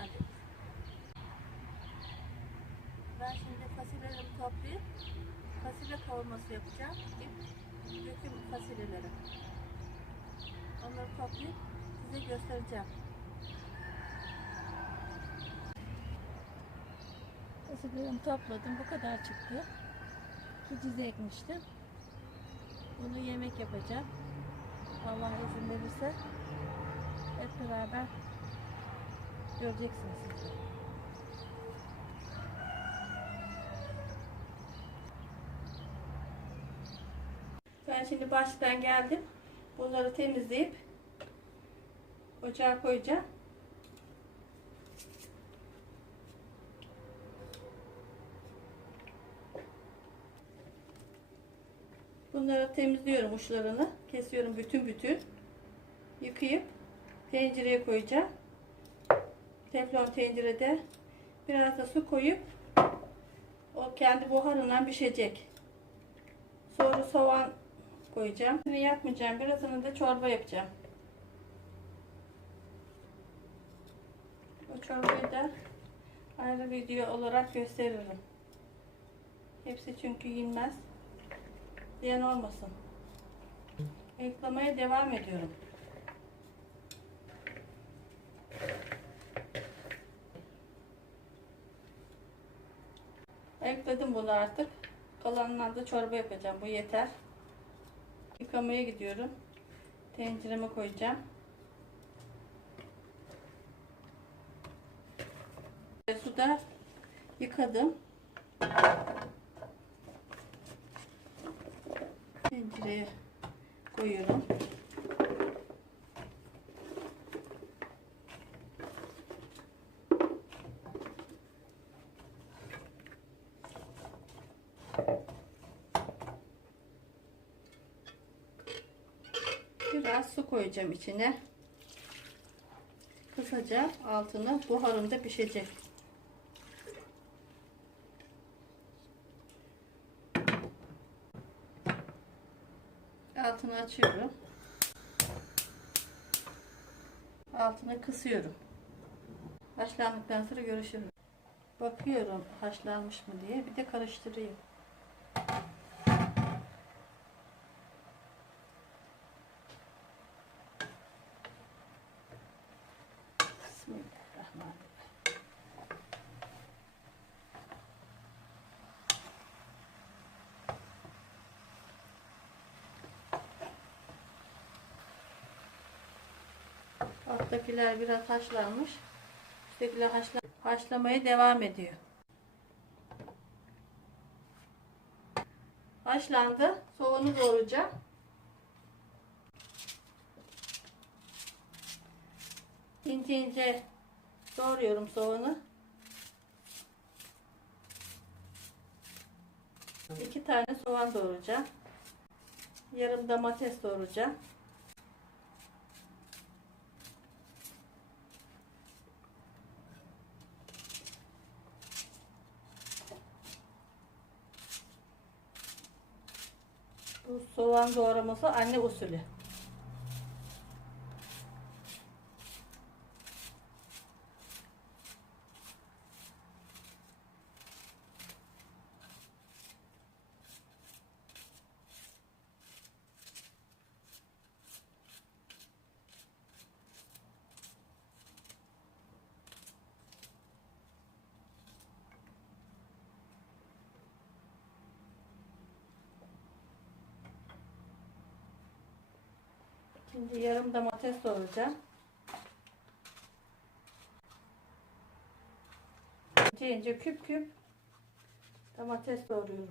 geldiniz. Ben şimdi fasulyelerimi toplayıp fasulye kavurması yapacağım. İlk döküm fasulyeleri. Onları toplayıp size göstereceğim. Fasulyelerimi topladım. Bu kadar çıktı. Dizi ekmiştim. Bunu yemek yapacağım. Allah izin verirse hep beraber göreceksiniz. Ben şimdi baştan geldim. Bunları temizleyip ocağa koyacağım. Bunları temizliyorum uçlarını. Kesiyorum bütün bütün. Yıkayıp tencereye koyacağım. Teflon tencerede biraz da su koyup o kendi buharından pişecek. Sonra soğan koyacağım. Şimdi yapmayacağım. Birazını da çorba yapacağım. O çorbayı da ayrı video olarak gösteririm. Hepsi çünkü yenmez. Ziyan olmasın. Ayıklamaya devam ediyorum. Bunu artık. Kalanından da çorba yapacağım. Bu yeter. Yıkamaya gidiyorum. Tencereme koyacağım. Suda yıkadım. Tencereye koyuyorum. Biraz su koyacağım içine. Kısaca altını buharında pişecek. Altını açıyorum. Altını kısıyorum. Haşlandıktan sonra görüşürüz. Bakıyorum haşlanmış mı diye. Bir de karıştırayım. Bismillahirrahmanirrahim. Alttakiler biraz haşlanmış. Üsttekiler haşla haşlamaya devam ediyor. Haşlandı. Soğanı doğrayacağım. İnce doğruyorum soğanı. İki tane soğan doğrayacağım. Yarım domates doğrayacağım. Bu soğan doğraması anne usulü. Şimdi yarım domates doğrayacağım. İnce ince küp küp domates doğruyorum.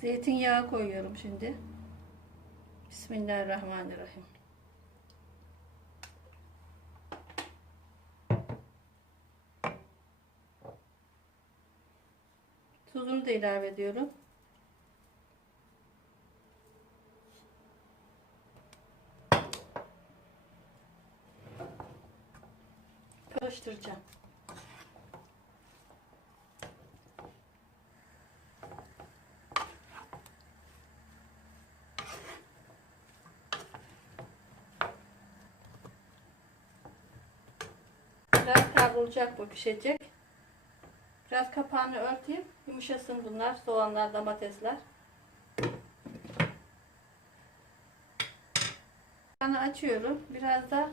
Zeytinyağı koyuyorum şimdi. Bismillahirrahmanirrahim. Tuzunu da ilave ediyorum. Karıştıracağım. Kavrulacak bu pişecek. Biraz kapağını örteyim. Yumuşasın bunlar. Soğanlar, domatesler. Kapağını açıyorum. Biraz da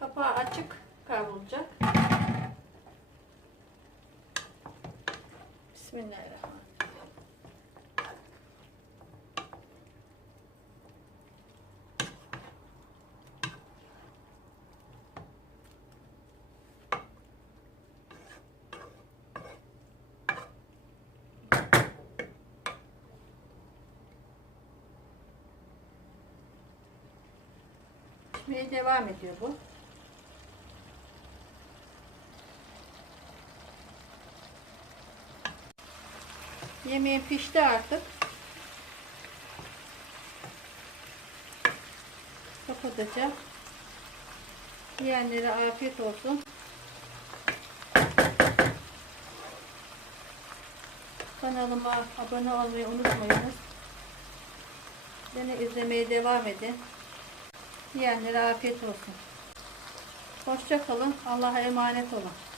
kapağı açık kavrulacak. Bismillahirrahmanirrahim. Pişmeye devam ediyor bu. Yemeğim pişti artık. Kapatacağım. Yiyenlere afiyet olsun. Kanalıma abone olmayı unutmayınız. Beni izlemeye devam edin. Yiyenlere afiyet olsun. Hoşça kalın. Allah'a emanet olun.